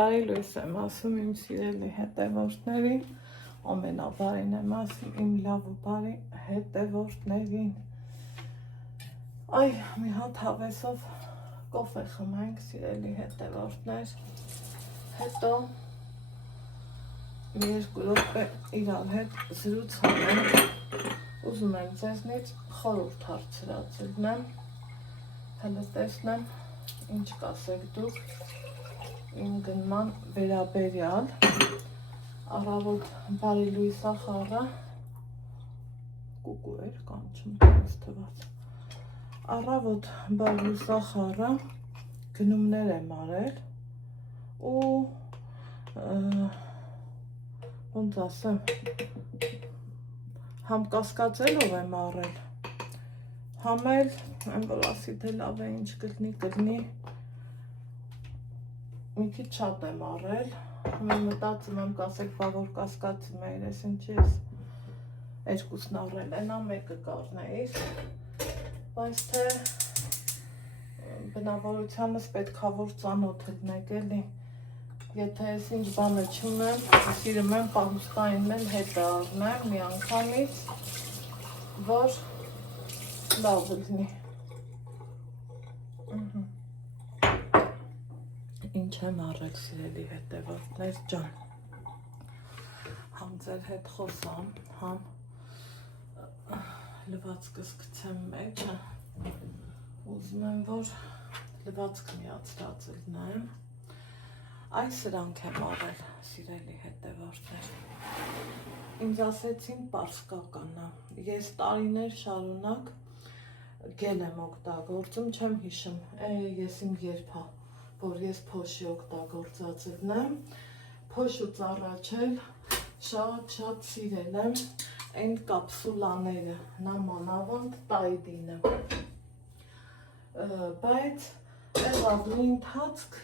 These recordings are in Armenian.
Բարի լույս եմ ասում իմ սիրելի հետևորդներին, ամենաբարին եմ ասում իմ լավ ու բարի հետևորդներին։ Այ, մի հատ հավեսով կոֆե խմենք, սիրելի հետևորդներ, հետո մի երկու րոպե իրար հետ զրուցանենք, ուզում եմ ձեզնից խորհուրդ հարցրածելնեմ, հələ տեսնեմ ինչ կասեք դուք իմ գնման վերաբերյալ, առավոտ բարի լույս ախառը, կուկու էր կանչում տենց թված, առավոտ բարի լույս ախառը գնումներ եմ արել ու ոնց ասեմ, համ կասկածելով եմ առել, համ էլ եմ որ ասի թե լավ է ինչ կլինի, մի քիչ շատ եմ առել, մտածում եմ կասեք բա որ կասկածում էիր, ես ինչի ես երկուսն առել, ենա մեկը կառնեիր, բայց թե բնավորությանս պետքա որ ծանոթ ելնեք էլի, եթե ես ինչ բանը չունեմ, սիրում եմ պահուստայինն էլ հետը առնեմ մի անգամից, որ լավ լինի։ Ինչ եմ առել սիրելի հետևորդներ ջան, համ ձեր հետ խոսամ, համ լվացքս գցեմ մեջը, ուզում եմ որ լվացք միացրած լինեմ, այս սրանք եմ առել սիրելի հետևորդներ, ինձ ասեցին պարսկականա, ես տարիներ շարունակ գել եմ օգտագործում, չեմ հիշում, ես իմ երբա որ ես փոշի օգտագործած եմ, փոշուց առաջ էլ շատ սիրել եմ այն կապսուլաները, նամանավանդ տայդինը, բայց եղավ մի ընթացք,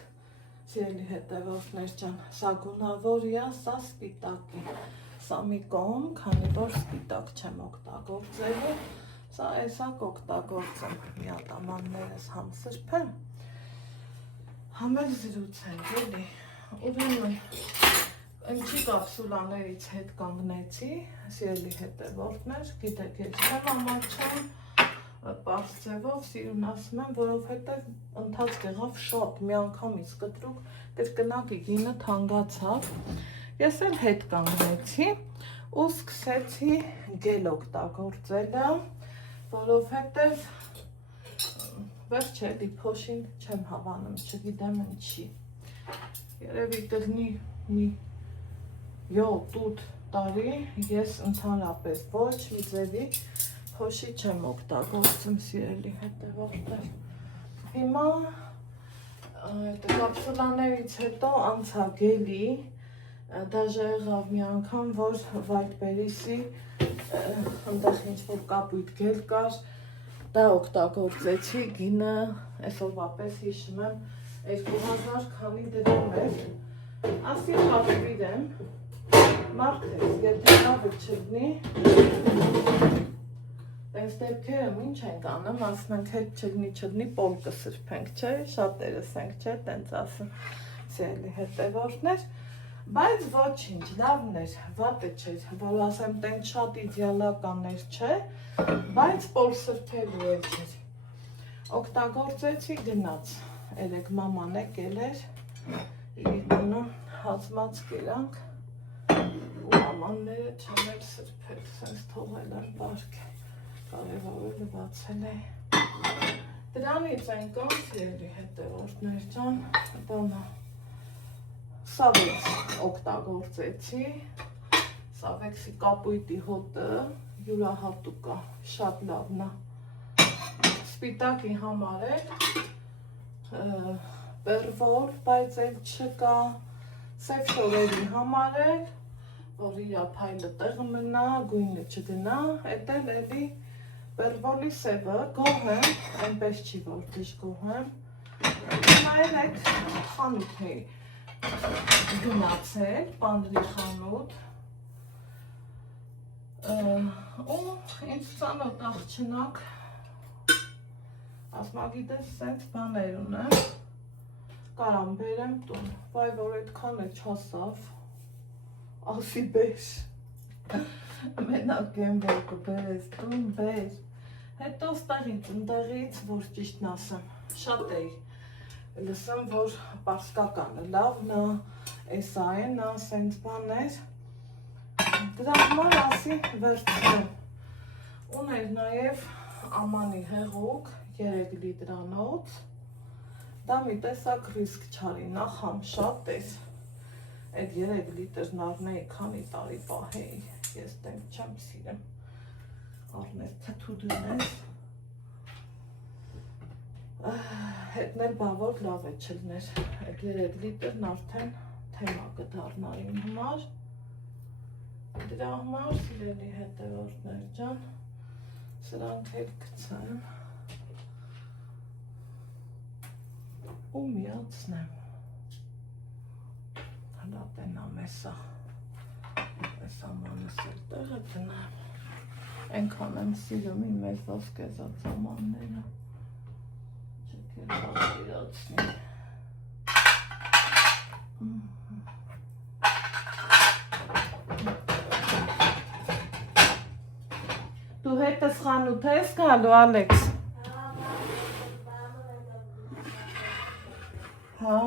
սիրելի հետևորդներ ջան, սա գունավորյա, սա սպիտակի, սա մի կողմ, քանի որ սպիտակ չեմ օգտագործելու, սա էսա կօգտագործեմ, մի հատ ամաններս համ սրբեմ, համ էլ զրուցենք, էլի, ուրեմն, ինչի կապսուլաներից հետ կանգնեցի, սիրելի հետևորդներ, գիտեք, ես չեմ ամաչեմ, պարզ ձևով սիրուն ասում եմ, որովհետև ընթացք եղավ շատ, մի անգամից կտրուկ կրկնակի գինը թանկացավ, ես էլ հետ կանգնեցի ու սկսեցի գել օգտագործելը, որովհետև վերջ էլի փոշին չեմ հավանում, չգիտեմ ինչի, երևի կլինի մի 7-8 տարի, ես ընդհանրապես ոչ մի ձևի փոշի չեմ օգտագործում սիրելի հետևորդներ, հիմա կապսուլաներից հետո անցա գելի, դաժե եղավ մի անգամ, որ Whiteberry-ի ընդեղ ինչ-որ կապույտ գել կար, դա օգտագործեցի, գինը այսօրվա պես հիշում եմ 2000 քանի դրամ էր, ասի պատվիրեմ, մարդես, եթե լավը չլինի, այս դեպքերը ինչ ենք անում, ասում ենք հետ չլինի, պոլ կսրբենք, չէ, շատերս ենք, չէ, տենց ասում, սիրելի հետևորդներ, բայց ոչինչ, լավն էր, վատը չէր, որ ասեմ տենց շատ իդեալականներ չէ, բայց պոլ սրբելու էլ չէր, օգտագործեցի գնաց, երեկ մաման եկել էր, իր տունը հացմած կերանք, ու ամանները չեմ էլ սրբել, սենց թողել եմ բարգ է, կարևորը լվացել է, դրանից այնքան սիրելի հետևորդներ ջան, բանա, սավեքս օգտագործեցի, սավեքսի կապույտի հոտը յուրահատուկ է, շատ լավն է, սպիտակի համար է, պերվոր, բայց էլ չկա, սև շորերի համար է, որ իրա փայլը տեղը մնա, գույնը չգնա, էդ էլ էլի պերվոլի սևը, գոհեմ, այնպես չի որ դժգոհեմ, հիմա էլ այդ խանութ էի գնացել, պանդրի խանութ, ու ինձ ծանոթ աղջնակ, ասմագիտես սենց բաներ ունեմ, կարամ բերեմ տուն, վայ որ այդքան է չասավ, ասի բեր, մենակ եմ որ կբերես տուն, բեր, հետո ստեղից ընդեղից, որ ճիշտն ասեմ, շատ էի, լսեմ, որ պարսկականը լավն է, էսա են է, սենց բաներ, դրա համար ասի վերցնեմ, ուներ նաև ամանի հեղուկ, 3 լիտրանոց, դա մի տեսակ ռիսկ չարի, նախ համ շատ էր, այդ 3 լիտրն առնեի, քանի տարի պահեի, ես տենք չեմ սիրեմ, առներ թթու դնես, հետն էլ բավոր լավ է չլներ, այդ 3 լիտրն արդեն թեմա կդառնար իմ համար, դրա համար սիրելի հետևորդներ ջան, սրանք էլ գցեմ, ու միացնեմ, հլա տենամ էսա, էսա մանս էլ տեղը դնեմ, ենքան եմ սիրում իմ ես ոսկեզած ամանները, չքեր պատիրացնի, դու հետս խանութ ես գալու Ալեքս, հա,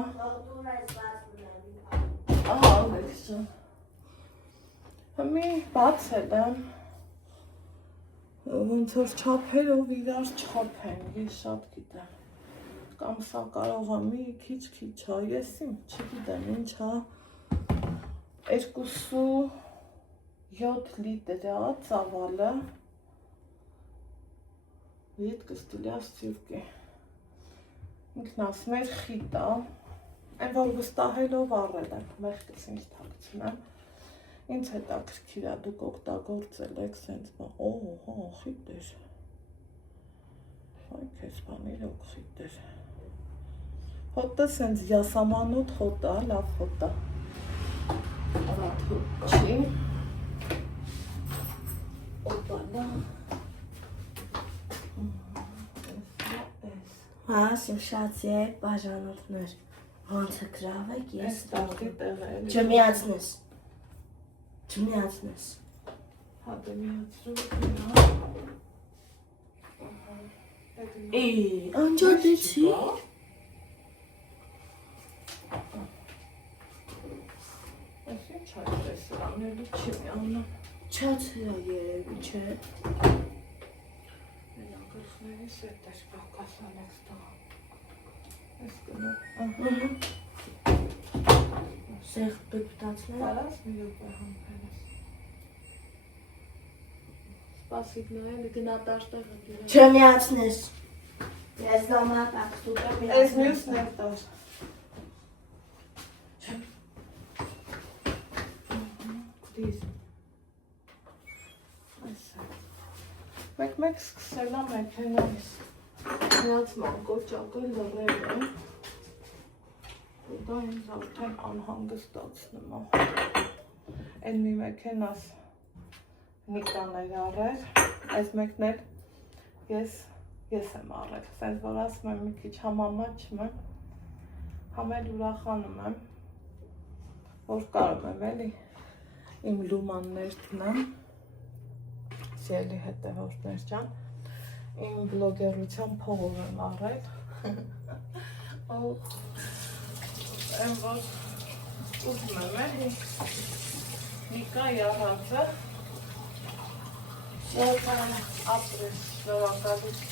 Ալեքս ջան, հմի բացել եմ, ոնց որ չափերով իրար չափեն, ես շատ գիտեմ, կամ սա կարող է մի քիչ հա, ես իմ չգիտեմ ինչ հա, 2.7 լիտր է ծավալը, Ետք ստիլյա ստիրկի, ինքն ասում էր խիտ է, այն որ վստահելով առել եմ, մեղքս ինձ թակցնեմ, ինձ հետաքրքիր է դուք օգտագործել եք սենց բան, հա, խիտ էր, հայ կեզ բան իրոք խիտ էր, հոտը սենց յասամանոտ հոտը, լավ հոտը, առատ հոտ չի, օպալա, Հա, սիմշացի է, բաժանորդներ, ոնցը գրավ եք, ես չմիացնես, հա դե միացրում, անջատեցի, ես ինչ այդպես սրանելու չի միանում, չացը երևի չէ, Գլխներիս հետ էր պակասան եք ստաղ, ես գնում, սեղ պեպտացնել, Կարաս մի րոպե համբերես, սպասիք նայել գնատաշտեղը դիրել, չմիացնես, ես դամատ ակստուկը ես մյուսն եք տար, դիր, մեկ սկսել է մեքենայիս, միացման կոճակը լռել է, ու դա ինձ արդեն անհանգստացնում է, են մի մեքենաս նիկան էր առել, այս մեկն էլ ես եմ առել, սենց որ ասում եմ մի քիչ համամաչում եմ, համ էլ ուրախանում եմ, որ կարում եմ էլի իմ լումաններ տնեմ, Սիրելի հետևորդներ ջան, իմ բլոգերության փողով եմ առել, ու եմ որ ուզում եմ էլի, Նիկա յառածը, ապրես, շնորհակալություն,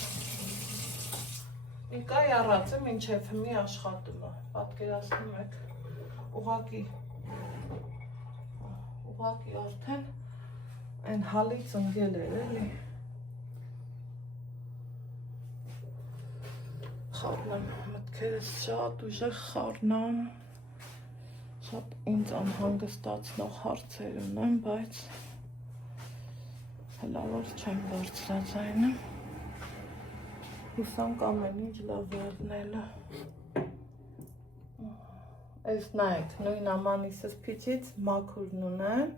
Նիկա յառածը մինչև հիմի աշխատում է, պատկերացնում եք, ուղղակի արդեն, Այն հալից ընգել էր, էլի, խառնեմ, մտքերս շատ ուժեղ խառնամ, շատ ինձ անհանգստացնող հարցեր ունեմ, բայց հլավոր չեմ բարձրած այնը, հուսանք ամեն ինչ լավ վերնելը, այս նայեք, նույն ամանիսս պիչից մաքուրն ունեմ,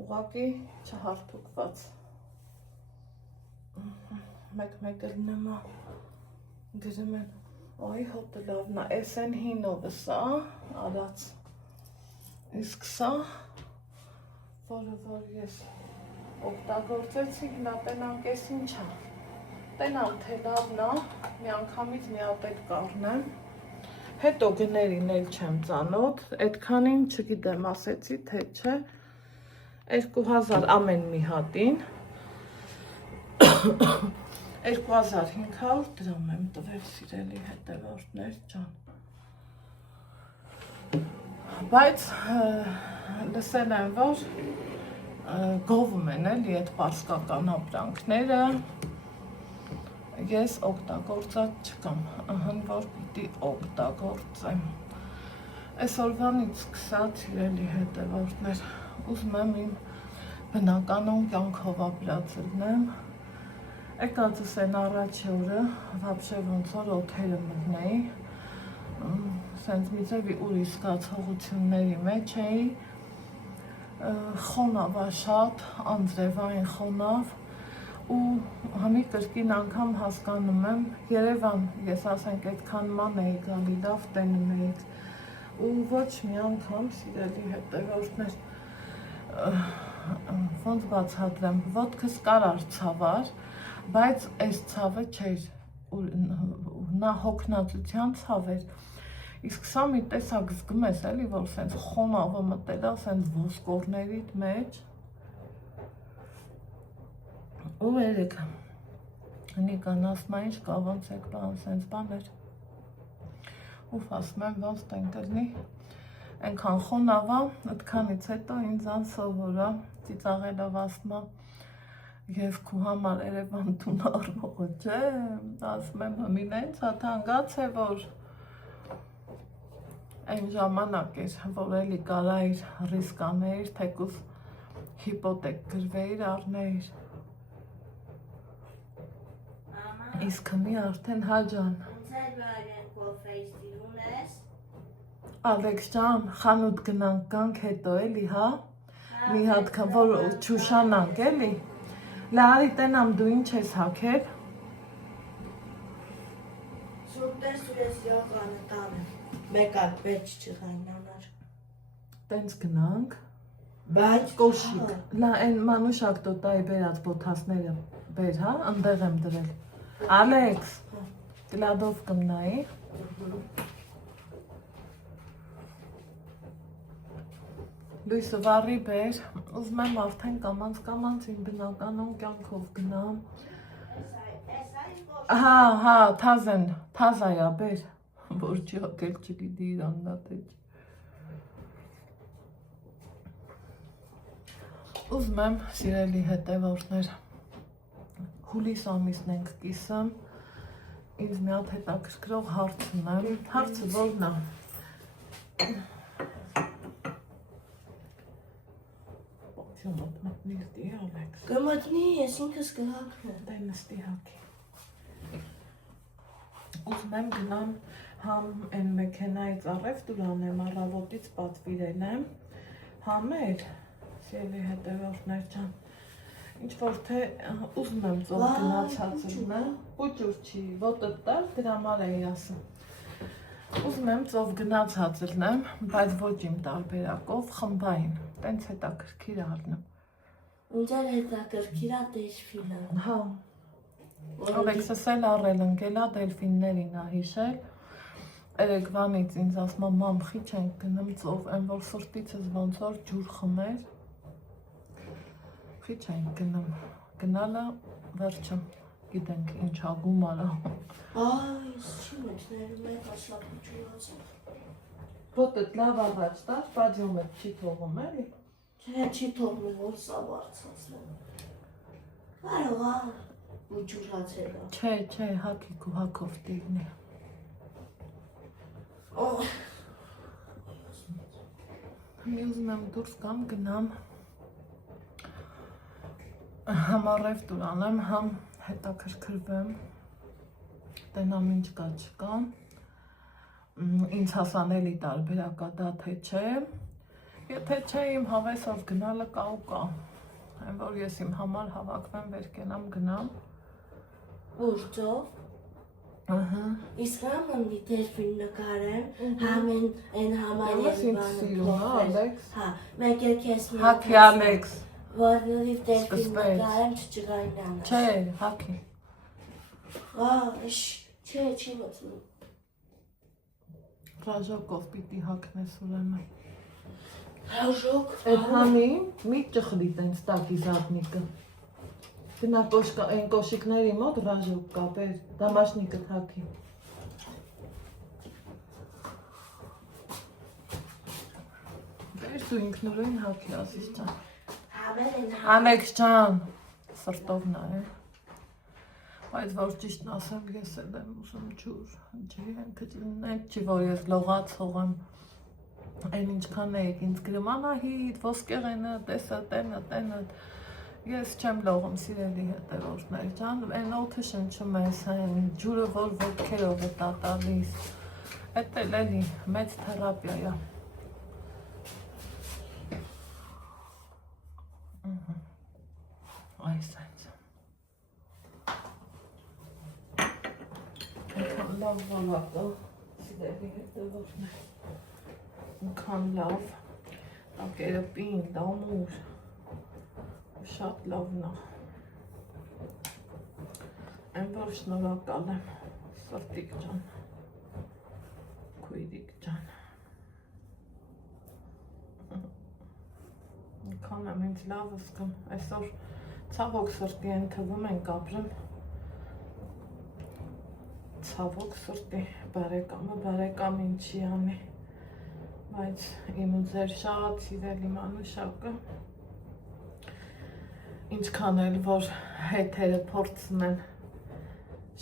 ուղղակի չհարթուկված, մեկ էլ նեմա գրում են, Այ հոտը լավն է, էս են հինովը սա, արած, իսկ սա, որը որ ես օգտագործեցի, գնա տենանք ես ինչա, տենամ թե լավն է, մի անգամից մի ապետ կառնեմ, հետո գներին էլ չեմ ծանոթ, այդքանին չգիտեմ ասեցի թե չէ, 2000 ամեն մի հատին, 2500 դրամ եմ տվել սիրելի հետևորդներ ջան, բայց լսել եմ, որ գովում են էլի այդ պարսկական ապրանքները, ես օգտագործած չկամ, ըհն որ պիտի օգտագործեմ, այսօրվանից սկսած սիրելի հետևորդներ, ուզում եմ իմ բնականոն կյանքով ապրածելնեմ, եկածս են առաջի օրը, վաբշե ոնց որ օթերը մտնեի, սենց մի ձևի ուրիշ զգացողությունների մեջ էի, խոնավ ա շատ, անձրևային խոնավ, ու համի կրկին անգամ հասկանում եմ, Երևան, ես ասենք այդքան ման էի գալի, լավ տենում էիք, ու ոչ մի անգամ սիրելի հետևորդներ, ոնց բացատրեմ, ոտքս կարար ցավար, բայց այս ցավը չէր, նա հոգնածության ցավ էր, իսկ սա մի տեսակ զգում ես էլի, որ սենց խոնավը մտել է, սենց ոսկորներիդ մեջ, ու երեք, Նիկան ասում է ինչ կա, ոնց եք բան, սենց բան էր, ու ասում եմ, ոնց տեն կրնի, ենքան խոնավա, այդքանից հետո ինձան սովորա, ծիծաղելով ասում է, և քու համար Երևան տուն առնողը չէ, ասում եմ հմին են ցաթանգաց է, որ այն ժամանակ էր, որ էլի կարայիր ռիսկանեիր, թեկուզ հիպոթեք գրվեիր, առնեիր, իսկ հմի արդեն հաջան, Ալեքս ջան, խանութ գնանք կանք հետո էլի, հա, մի հատ որ չուշանանք էլի, լարի տենամ դու ինչ ես հակել, Սուրտես ուրես յոգանը տանը, մեկ ատ բեջ չղայնանար, տենց գնանք, բայց կոշիկ, լա են մանուշակ տոտայի բերած բոթասները բեր, հա, ընդեղ եմ դրել, Ալեքս, գլադով կմնայի, Լույսը վառի բեր, ուզում եմ արդեն կամանց իմ բնականոն կյանքով գնամ, հա, թազեն, թազայա բեր, որ չի հակել չգիտի իրան դատեջ, ուզում եմ սիրելի հետևորդներ, հուլիս ամիսն ենք կիսը, ինձ մի հատ հետաքրքրող հարց ունեմ, հարցը որն է, մտնի Ալեքս, կմտնի, ես ինքս կհակնեմ, դե նստի հակի, ուզում եմ գնամ համ են մեքենայից առևտուր անեմ, առավոտից պատվիրել եմ, համ էլ, սիրելի հետևորդներ ջան, ինչ որ թե ուզում եմ ծով գնացած լինեմ, պուճուր չի, ոտը տալ, դրա համար էի ասում, ուզում եմ ծով գնացած լինեմ, բայց ոչ իմ տարբերակով, խմբային, տենց հետաքրքիր առնեմ, ինձ հետաքրքիր է դելֆինը, հա, Ալեքսս էլ առել ընկելա դելֆիններին ա հիշել, երեկվանից ինձ ասում է մամ խիչ ենք գնում ծով, այն որ սրտիցս ոնց որ ջուր խմեր, խիչ ենք գնում, գնալը վերջը, գիտենք ինչա գումարա, այս չի մեկներում է ասապի ջուրացը, ոտըտ լավ առաջ տար, բաջոմըտ չի թողում էլի, չէ չի թողնում որ սա բարձացնեմ, կարող ա ու ջուրացել է, չէ, հակիկ ու հակով տիգնի, մի ուզում եմ դուրս կամ գնամ, համ առևտուր անեմ, համ հետաքրքրվեմ, տենամ ինչ կա չկա, ինձ հասանելի տարբերակա դա թե չէ, եթե չէ իմ հավեսով գնալը կա ու կա, այն որ ես իմ համար հավաքվեմ վեր կենամ գնամ, ուր ծով, Իսկ համընի դերվին նկարեմ, համեն են համարի Ես ինձ սիրում, հա, Ալեքս։ Հա, մեկ էլ քեզ մի Հակի Ալեքս։ որովհետև դերվին Սկսվեց։ նկարեմ չճղայնանաս։ Չէ, հակի։ Չէ, չի մտնում։ Ռաժոկով պիտի հակնես ուրեմն։ Ռաժոկ։ Այդ համի մի ճխլի տենց տակի զատնիկը։ Գնա այն կոշիկների մոտ ռաժոկ կա, բեր, դամաշնիկը թակի։ Բեր դու ինքնուրույն հակի ասիս ջան։ Ալեքս ջան, սրտով նայ։ Բայց որ ճիշտն ասեմ, ես էլ եմ ուզում ջուր, այդ չի, որ ես լողացող եմ, այն ինչքան էիք ինձ գրում, Անահիտ, ոսկեղենը, տեսա, տենը, ես չեմ լողում սիրելի հետևորդներ ջան, այն օդը շնչում ես, այն ջուրը, որ ոտքերով է տալիս, էդ էլ էլի մեծ թերապիա է։ Այս այնց։ Լավ վալակը, սիրելի հետևորդներ, ինքան լավ, տակերը պին, դամուր, շատ լավն է, այն որ շնորհակալ եմ, սրտիկ ջան, քույրիկ ջան, ինքան եմ ինձ լավ զգում, այսօր ցավոք սրտի են թվում ենք ապրում, ցավոք սրտի բարեկամ ինչի անի, բայց իմ ու ձեր շատ սիրելի մանուշակը, ինչքան էլ որ հետերը փորձն են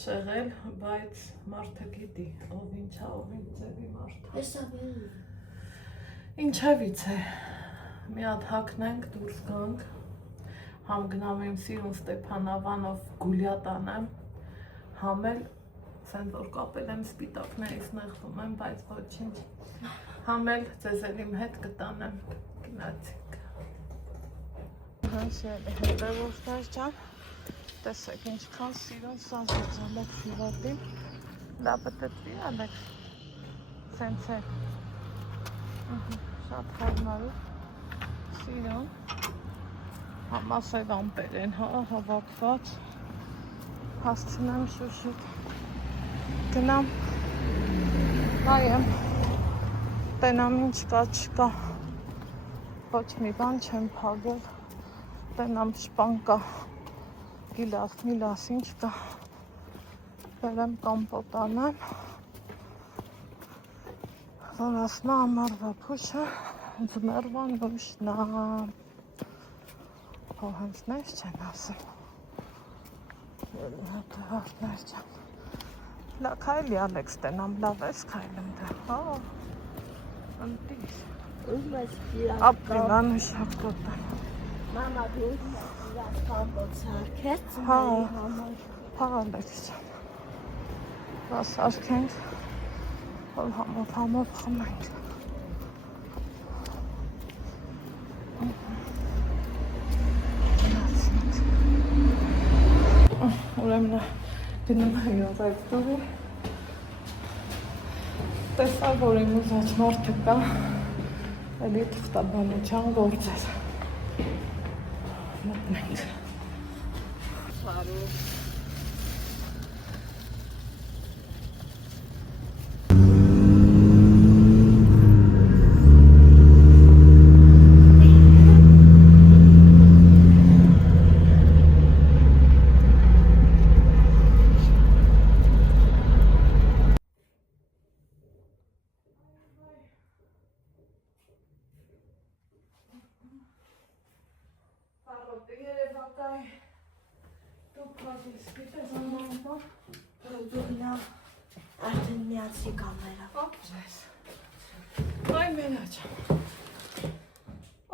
շեղել, բայց մարդը գիտի, ով ինչա, ով ինչ ձևի մարդը։ Հեսա բին։ Ինչևից է, մի հատ հակնենք, դուրս գանք, համ գնամ իմ սիրուն Ստեփան Ավանով գուլյատ անեմ, համ էլ սեն որ կապել եմ սպիտակներից նեղվում եմ, բայց ոչինչ, համ էլ ձեզ էլ իմ հետ կտանեմ, գնացինք։ Հանսել է հետևորդներ ջան, տեսեք ինչքան սիրուն սազից Ալեքս հիվատին, լավը տտվի Ալեքս, սենց է, շատ հարմար ու սիրուն, համասև ամպեր են հավաքված, հասցնեմ շուշուտ, գնամ, նայեմ, տենամ ինչ կա չկա, ոչ մի բան չեմ փագել, տենամ շպան կա, գիլաս, միլաս ինչ կա, բերեմ կամպոտ անեմ, զորասնա ամարվա փուշը, ձմերվան նուշնամ, հո հենց նես չեն ասում, հետևորդներ չեմ, լա քայլի Ալեքս տենամ, լավ ես քայլում դե, հա, ընտիս, Ուզում ես իրար ապրին անուշակ կոտեմ, մամա դու իրար կամպոտ սարքեց, հա, համար հա Ալեքս չեմ, դա սարքենք, որ համով խմենք, ուրեմն գնում հյով այդ դուրի, տեսա, որ իմ ուզած մարդը կա, էլի թղթաբանության գործեր, մտնենք, սարու, արդեն միացրի կամերա։ ապրես, այ մենաճամ,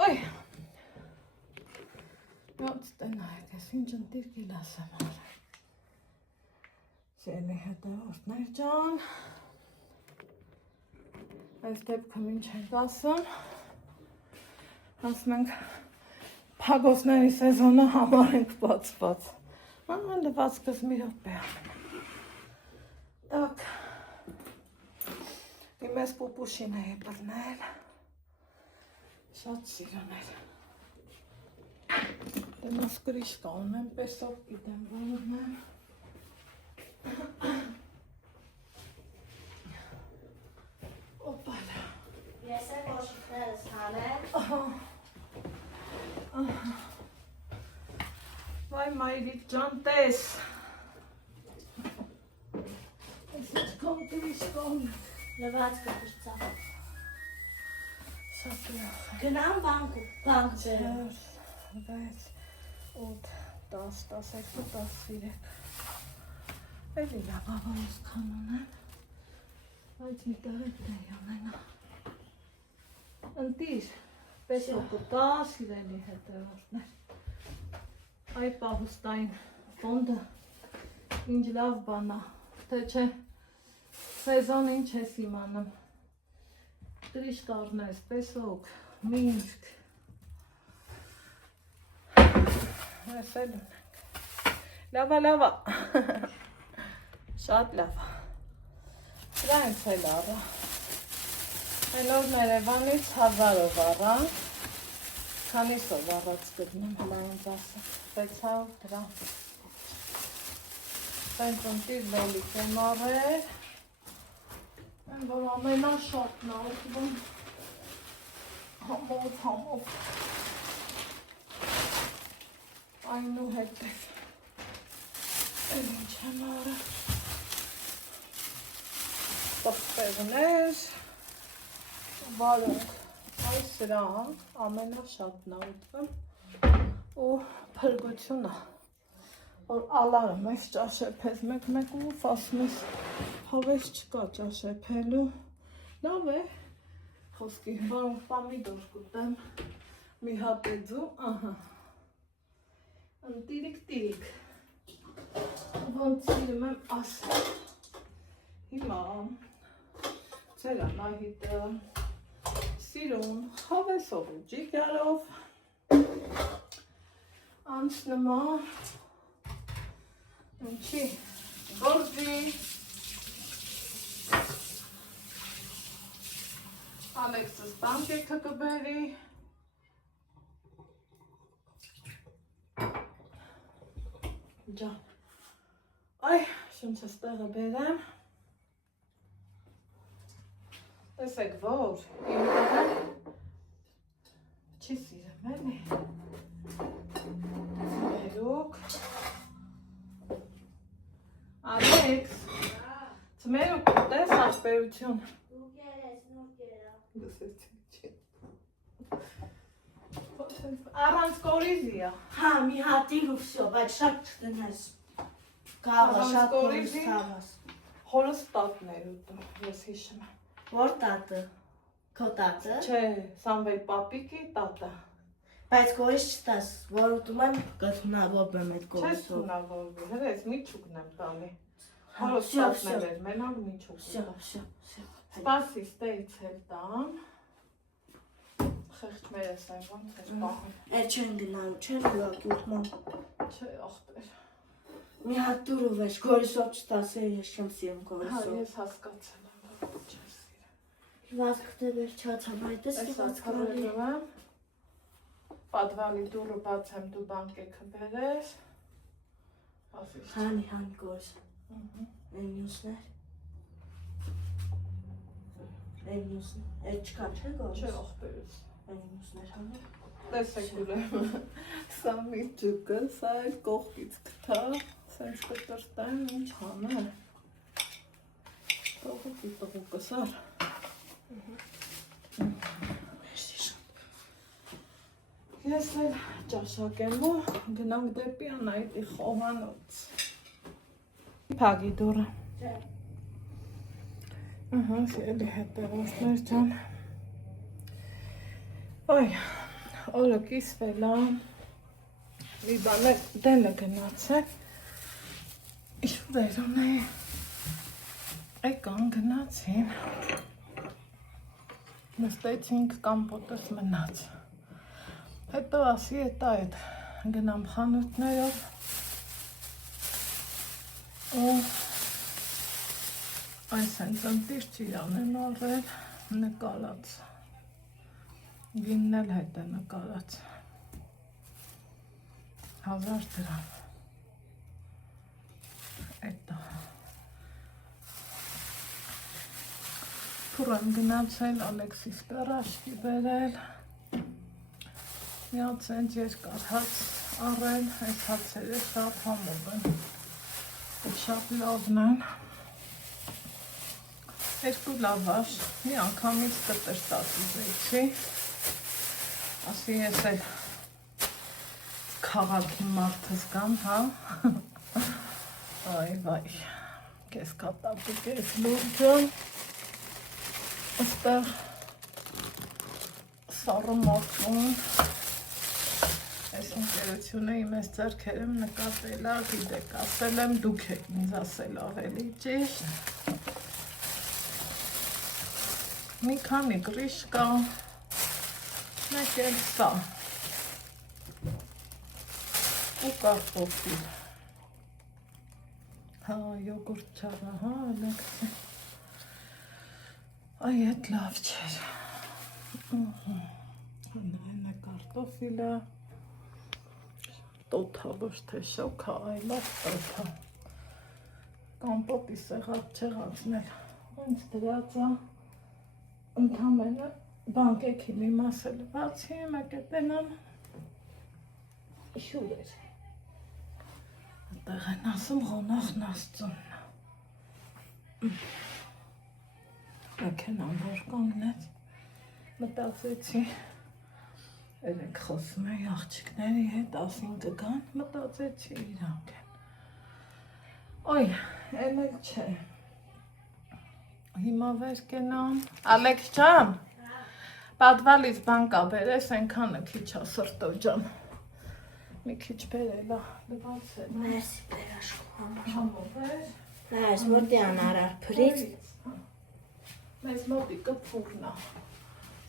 այ, յոց տնայք ես, ինչ ընտիր գիլաս եմ արել, սիրելի հետևորդներ ջան, այս դեպքում ինչ ենք ասում, ասում ենք փագոսների սեզոնը համար ենք բացված, լվացքս մի հոպ է, Так. Իմ ես պուպուշին է բռնել։ Շատ սիրուն էր։ Դեմս կրիշկա ունեմ, պեսով գիտեմ, որ ունեմ։ Օպալա։ Ես է կոշիկներս հանեմ։ Վայ մայրիկ ջան, տես։ Ես ինչքան կրիշկան։ Լվացքը պրծավ։ Շատ լավ։ Գնամ բանկ բերեմ։ 6, 8, 10, 12, 13։ Էլի լավ, աղա ուսքան ունեմ, բայց մի տեղեկ դեի ամենա։ Ընտիր, պեսով կտաս, իրելի հետևորդներ։ Այ պահուստային ֆոնդը ինձ լավ բանա, թե չէ սեզոն ինչ ես իմանում։ Տրիշ կարնես, պեսոք, մինսկ։ Ես էլ ունենք։ Լավա, լավա։ Շատ լավա։ Դրա ինձ էլ առա։ Հելով Երևանից 1000-ով առա։ Քանիսով առած գտնեմ, հլա ինձ ասա։ 600 դրամ։ Սենց ընտիր լոլիկ եմ առել։ Են որ ամենաշատն ալտվում համով այնու հետ է էլ ինչ եմ առել տղպեղներ վարունք այս սրանք ամենաշատն ալտվում ու փրգությունը որ ալարը մեզ ճաշեփես մեկ ու ասում ես հավես չկա ճաշեփելու լավ է խոսքի վարունք պամիդոր կուտեմ մի հատ էձու ահա ընտիրիկ ոնց սիրում եմ ասել հիմա ծելա նահիտը սիրուն հավեսով ու ջիգարով անցնմա ինչի գործի Ալեքսս բանկեքը կբերի ջան այ շունչս տեղը բերեմ տեսեք որ իմ տեղը չի սիրեմ էլի ծմերուկ Ալեքս ծմերուկ տես աշպերություն Առանց կորիզիա Հա, մի հատի ու վсё, բայց շատ չտնես Կավա, շատ կորիզ կավաս Հորս տատներ ուտում, ես հիշում եմ Որ տատը, քո տատը Չէ, Սամվել պապիկի տատը Բայց կորիզ չտաս, որ ուտում եմ կթունավոր բեմ այդ Չես կորիզով թունավորվի, հրես միչուկն եմ տալի Հորս տատներ էր, մենակ միչուկ Վсё Սպասի, ստեից էլ տան Խեղճ մեր ես այն ոնց ես պահում Էլ չեն գնալու, չեն ուղակի ուտման Չէ, աղբեր Մի հատ դուրով ես, կորիզով չտաս ես չեմ սիրում Հա, կորիզով ես հասկացել եմ, որ չես սիրեմ Վազքը վերջացավ, այդ ես Այս ացարելում եմ Պատվալի դուրը բաց եմ դու բանկեքը բերես Ասիշ Հանի կորիզ Այն մյուսներ Այն մյուսներ, այդ չկա չէ կորիզ Չէ, աղբերս Այն մյուսներ հանի Տեսեք ուրեմն, սա միջուկը, սա էլ կողքից կթա, սենց կտրտեմ, ինչ հանել Տողուկի տողուկը սար Ես էլ ճաշակեմ ու գնանք դեպի Անահիտի խոհանոց Փագի դուրը Ահա, սիրելի հետևորդներ ջան Այ, օրը կիսվել է, մի բաներ դենը գնացել, ինչ-որ երում է, եկան գնացին, նստեցինք կամպոտս մնաց, հետո ասի հետա այդ գնամ խանութներով ու Այս հենց ընտիր ճիրան են առել, նկարած, գինն էլ հետ է նկարած, 1000 դրամ, էտա, փուր եմ գնացել, Ալեքսիս պերաշկի բերել, միած հենց երկար հաց առել, այս հացերը շատ համով են, շատ լավն են, 2 լավաշ, մի անգամից կտրտած ուզեցի, ասի ես էլ քաղաքի մարդս կամ, հա, այ վայ, կես կատակու կես լուրջը, աստեղ սառը մարդուն, այս ընկերությունը իմ ես ձեռքեր եմ նկատել, գիտեք, ասել եմ, դուք եք ինձ ասել ավելի ճիշտ, մի քանի գրիշ կա, մեկ էլ սա, ու կարտոֆիլ, հա, յոգուրտ չավա, հա, Ալեքսի, այ էդ լավ չեր, նայնը կարտոֆիլը, տոթա, ոչ թե շոքա, այլավ տոթա, կամպոտի սեղած չեղացնել, ոնց դրածա, ընդամենը բանկեքի մի մասը լվացի, մեկ է տենամ շուր էր, այդեղ են ասում ղոնախն աստծունն, մեքենան որ կանգնեց, մտածեցի, երեք խոսում էի աղջիկների հետ, 15 կգան, մտածեցի իրանք են, ոյ, էլ էլ չէ, հիմա վեր կենամ, Ալեքս ջան, պատվալից բան կա բերես, ենքանը քիչ ա սրտո ջան, մի քիչ բերելա, լվացել, Մերսի պերաշկում համով էր, այս մոտի անարար պրից, մեզ մոտիկը փուրնա,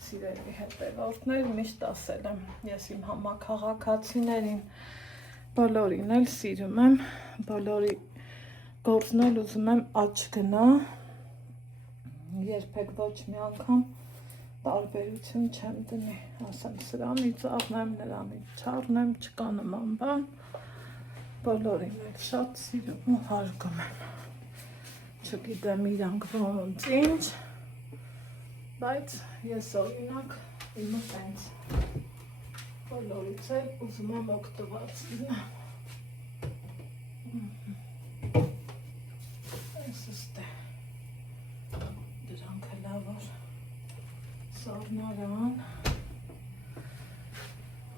սիրելի հետևորդներ, միշտ ասել եմ, ես իմ համաքաղաքացիներին բոլորին էլ սիրում եմ, բոլորի գործն էլ ուզում եմ աճ գնա, երբեք ոչ մի անգամ տարբերություն չեմ դնի, ասեմ սրանից առնեմ, նրանից չառնեմ, չկա նման բան, բոլորին էլ շատ սիրում ու հարգում եմ, չգիտեմ իրանք ոնց ինչ, բայց ես օրինակ իմը տենց բոլորից էլ ուզում եմ օգտված լինեմ, այս ուստե, դրանք է լավ որ սարնարան,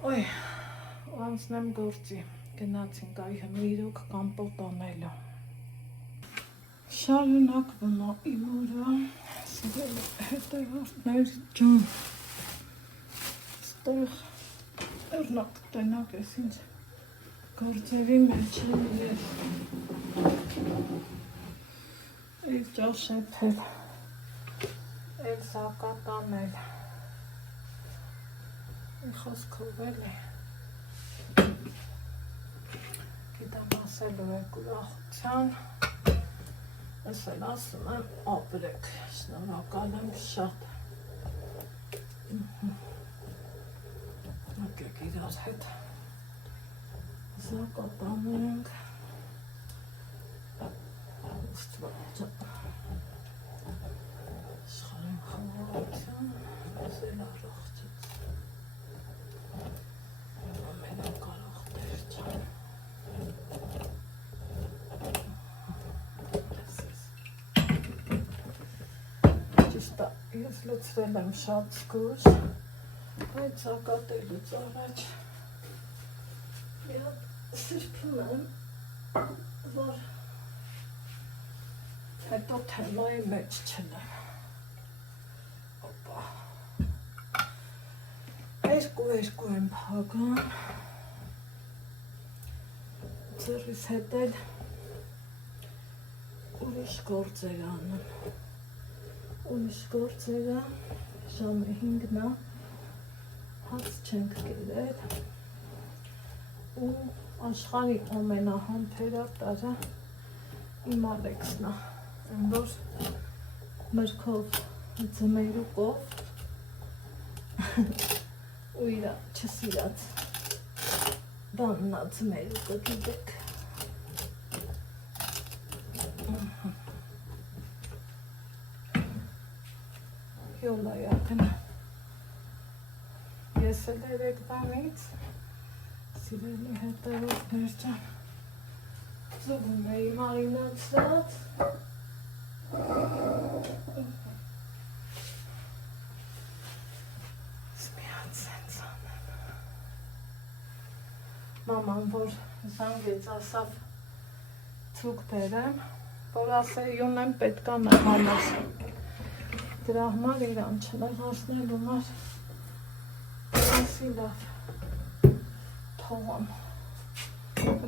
ոյ, ու անցնեմ գործի, գնացինք այհը մի իրոք կամպոտ անելու, շարունակվում է իմ օրը, սիրելի հետևորդներ ջան, ստեղ էրնակ տնակ ես ինձ գործերի մեջ եմ ես, իր ճաշեփել, էլ սակատանել, մի խոսքով էլ է, գիտեմ ասելու եք ուրախության, ես էլ ասում եմ ապրեք, շնորհակալ եմ շատ, եկեք իրար հետ սակատանենք, Աստված Աշխարհին խաղաղություն, ասել առողջից, ամենակարող Տեր ջան, ճիշտ է, ես լուծրել եմ շատ զգուշ, բայց սակատելուց առաջ սրբում եմ, որ հետո թեմայի մեջ չնեմ, օպա, երկու եմ փագան, ձեռիս հետ էլ ուրիշ գործեր անում, ուրիշ գործերը, ժամը 5-ն է, հաց չենք կերել, ու աշխարհի ամենահամբերատարը իմ Ալեքսն է, որ մրգով, ձմերուկով ու իրա չսիրած բաննա ձմերուկը գիտեք։ Յոլայակն ես էլ երեկվանից սիրելի հետևորդներ ջան ծուգում էի մարինացրած սպիած սենց անեմ մաման որ զանգեց ասավ ծուգ բերեմ որ ասեի ունեմ պետքա նահանաս դրա համար իրան չնեղացնելու համար ասի լավ թողամ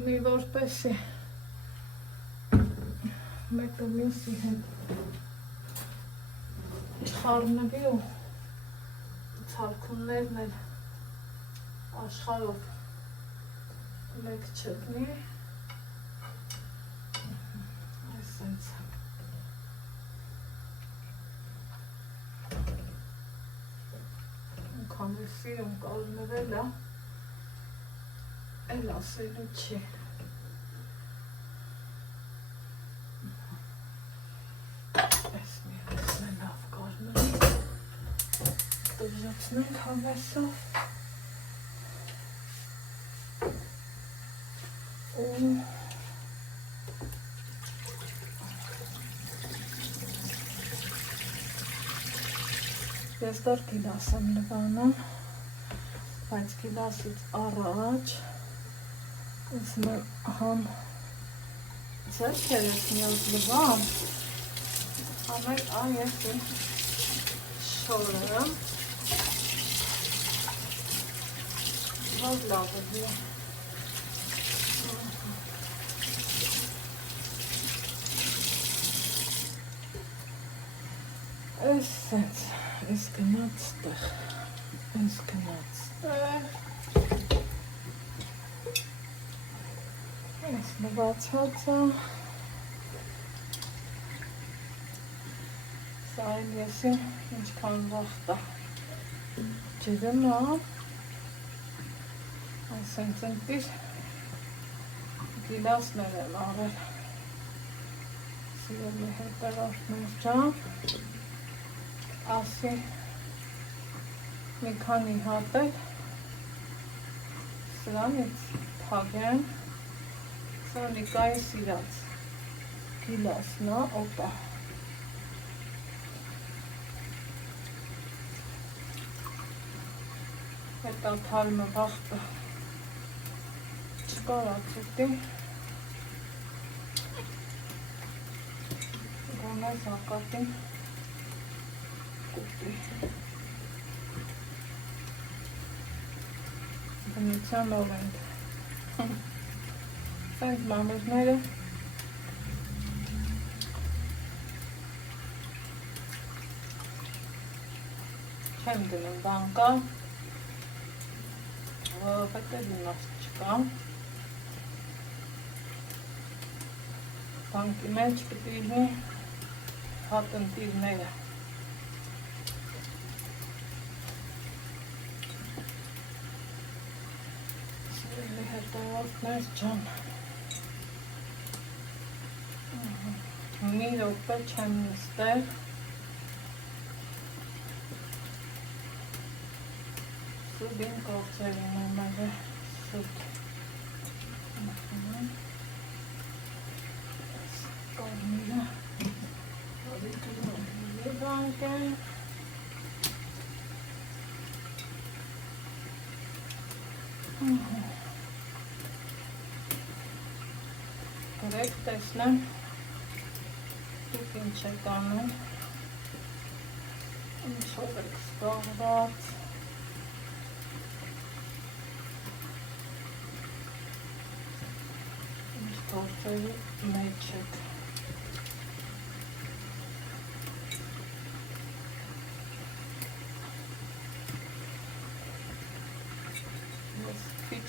մի որպեսի մեկը մյուսի հետ չխառնվի ու ցարքուններն էլ աշխարհով մեկ չտնի այսպես քանի սիրում կազմվել է էլ ասելու չի այս մի ասն է լավ կազմել դժացնենք հավեսով ու ես դեռ գիլաս եմ լվանում, բայց գիլասից առաջ ասում եմ համ ձերքերս միոց լվամ, համեր այս եմ շորը, որ լավ է դի։ Այս սենց Այս գնաց տեղ, այս գնաց տեղ, այս նվացած է, սա էլ եսի ինչքան վաղտ է, ջրում է, այսենց ընտիր գիլասներ եմ արել, սիրելի հետևորդներ ջան, ասի մի քանի հատ էլ սրանից թագեն սա նիկայի սիրած գիլասն է, օպա հետա թալմը վաղտը չկարացուտի գոնես հակատին բնության օրենք սենց մամերները չեմ դնում բանկա որովհետև իմաստ չկա բանկի մեջ պիտի լինի հատնտիրները հետևորդներ ջան մի րոպե չեմ նստել սուդին կողցերին ամերը սուդ կորմիրը հորիկը բանք է Գրեք տեսնեմ դուք ինչ եք անում ինչով եք զբաղված ինչ գործերի մեջ եք ես քիչ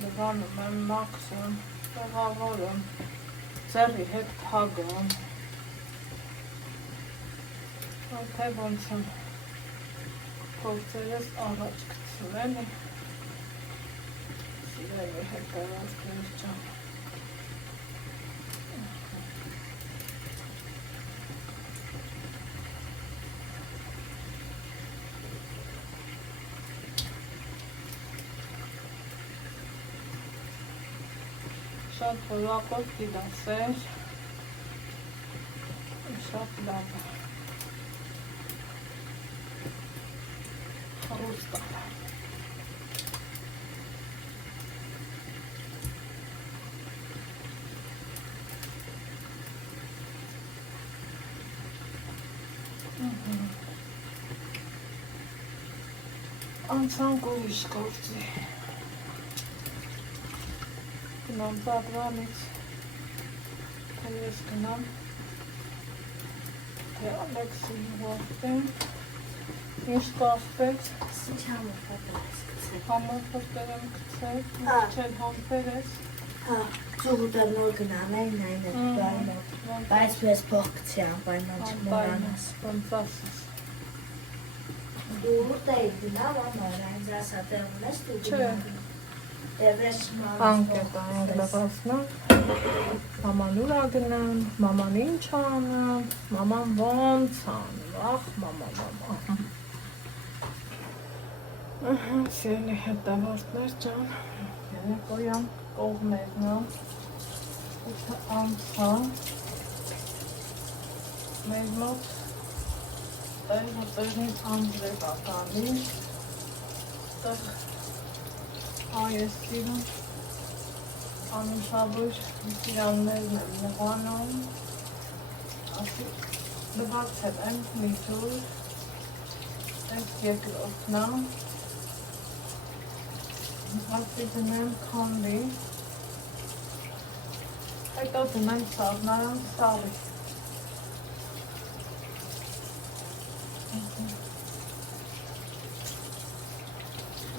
լվանում եմ մաքսում տղավորում ձեռի հետ թագում Թե ոնց եմ գործերս առաջ գցում էլի սիրելի հետևորդներ ջան շատ որակով դասեր շատ լավ է Ռուստա Անցանք ուրիշ գործի գնամ ծագվանից թե ես գնամ թե Ալեքսին որդին ինչ կասվեց Ինչ համոփորտեր ես գցել։ համոփորտեր եմ գցել չեն համբեր ես Հա, ծուղուտը նոր գնանային այն է բարմոտ Բայց ես փող գցի անպայման չմոռանաս ոնց ասես Դու ուր էի գնա մաման այնց ասա դե ունես դու գնա Դևես Անկետային լվասնա Maman ուրա գնամ, maman ինչ անեմ, maman ոնց անում, ախ մամա Սիրելի հետևորդներ ջան, երեկոյան կողմերն ութը ամսա մեր մոտ տեղից անձրև ականի տեղ այս սիրում անուշավոր սիրաններն են նվանում ասի լվացել եմ մի ջուր այս երկրորդնա ասի դնեմ քանդի հետո դնեմ սաղնարան սաղի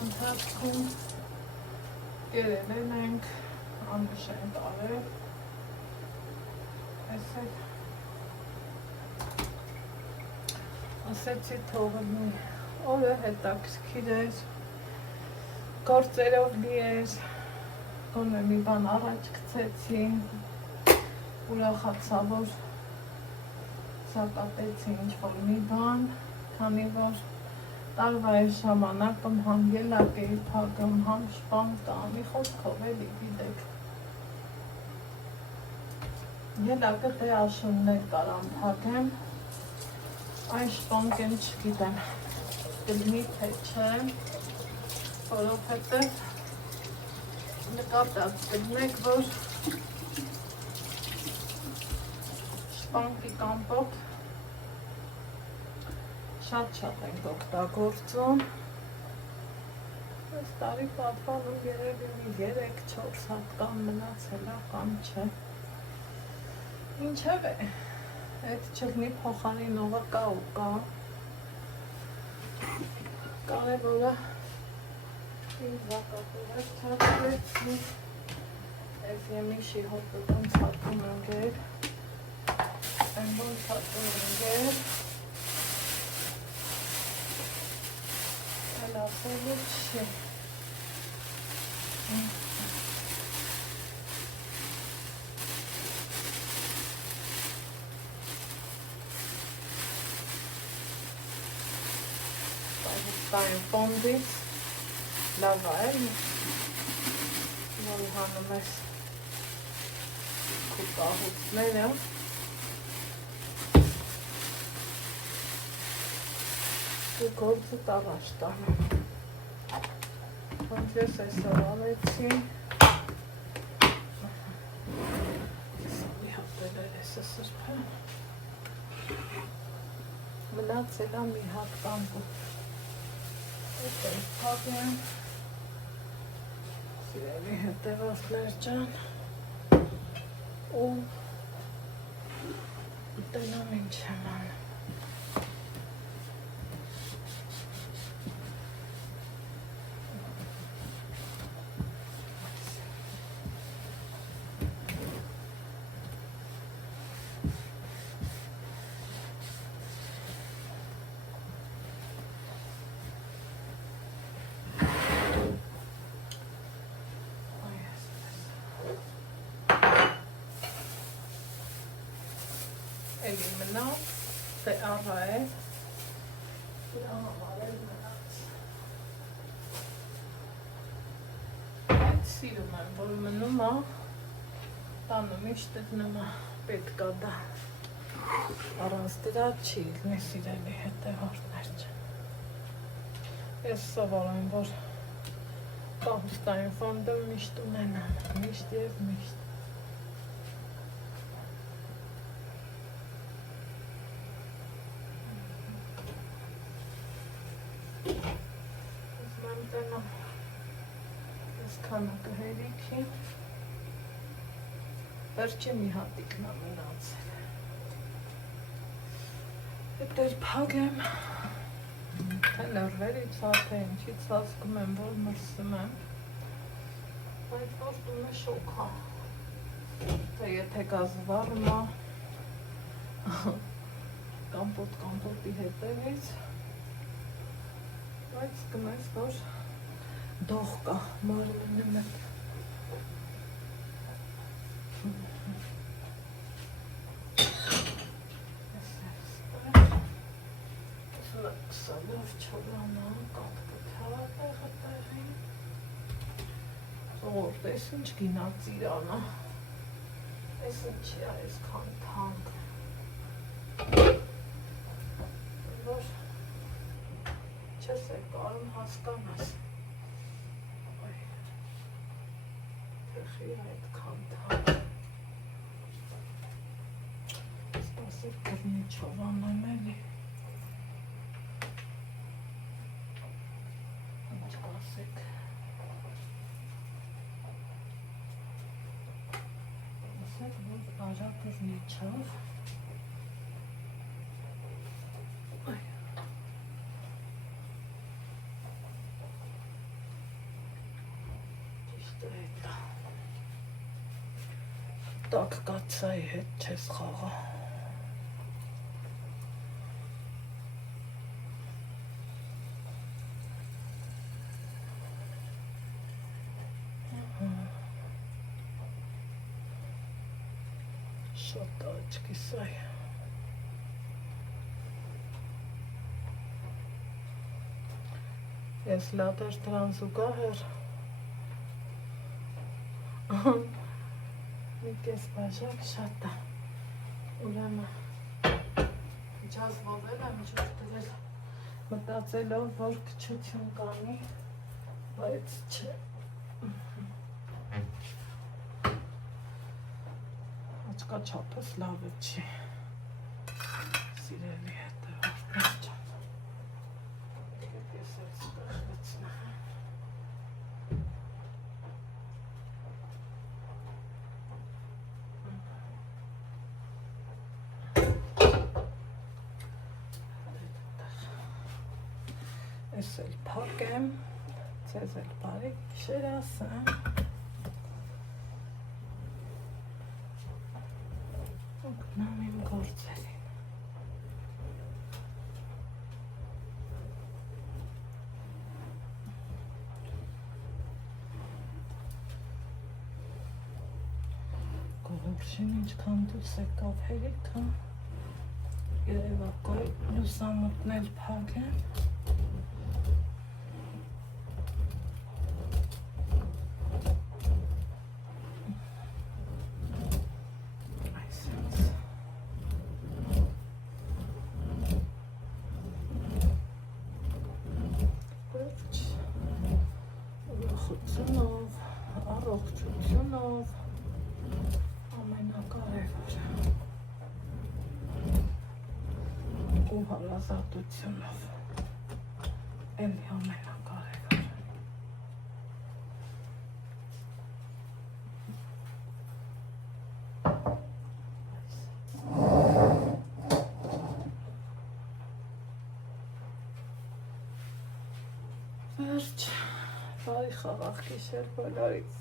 ընթացքում երևել ենք անուշ են տարել ասեցի թողնի օրը հետաքրքիր էր գործերով լի էր գոնե մի բան առաջ գցեցի ուրախացա որ սակատեցի ինչ-որ մի բան քանի որ տարվա այս ժամանակում համ ելակ էի փակում, համ շպանկ կանի խոսքով էլի գիտեք ելակը դե աշուններ կարամ փակեմ այն շպանկեն չգիտեմ կլինի թե չէ որովհետև նկատած կլինեք որ շպանկի կամպոտ շատ ենք օգտագործում այս տարի պատվանում երևի մի 3-4 հատ մնացել է կամ չէ ինչև է այդ չլինի փոխարինողը կա ու կա կարևորը ինձ զակատով չացվեցի այս եմիշի հոտոտում ծատում ընգեր այնբոն ծատում ընգեր ասելու չի Պահստային ֆոնդից լավ է որ հանում ես քու պահուցները գործը տաղաշ տանում ոնց ես այսօր անեցի մի հատել էր էսը սրբը մնացել է մի հատ կամպու այդ է փակեմ սիրելի հետևորդներ ջան ու տնամ ինչ եմ անում մնաց, թե առա է, դրա համար էլ մնաց։ Այդ սիրում եմ, որ մնում է, տանը միշտ դնում է, պետք է դա, առանց դրա չի լինի սիրելի հետևորդներ չեն։ Ես սովորում, որ պահուստային ֆոնդը միշտ ունենամ, միշտ և միշտ։ Քանակը հերիքի, վերջի մի հատիկն է մնացել։ Հետ էր փագեմ, թե լրվերից հա, թե ինչից հասկում եմ, որ մրսում եմ, բայց որ տունը շոք է, թե եթե գազվարում է, կամպոտի հետևից, բայց կմես, որ դող կա մարմինը մետ։ Սալով չորանա, կատկթա տեղին։ Որ, ես ինչ գինած իրան է, ես ինչի է ես կան թանք։ Որ չես է կարում հասկանաս։ Այդքան թանկ։ Սպասեք կրնի չովանեմ էլի։ Ինչ կասեք։ Ասեք, որ արա կրնի չավ։ Տակ կացայի հետ չես խաղա։ Շատ աչքի սայ։ Ես լատեր դրան զուգահեռ մի կես բաժակ շատ է, ուրեմն ջազվովել եմ ջուր դրել, մտածելով, որ քչություն կանի, բայց չէ, աչկա չափս լավը չի, սիրելի հետևորդներ չան, ես էլ ստեղվեցնեմ, ես էլ փակեմ, ձեզ էլ բարի գիշեր ասեմ, ու գնամ իմ գործերին։ Գողորշին ինչքան դուս եկավ հերիքը, երևակոյ լուսամուտն էլ փակեմ, առողջությունով, ամենակարևորը ու հարազատությունով, էլի ամենակարևորը։ Վերջ, բարի խաղաղ գիշեր բոլորից։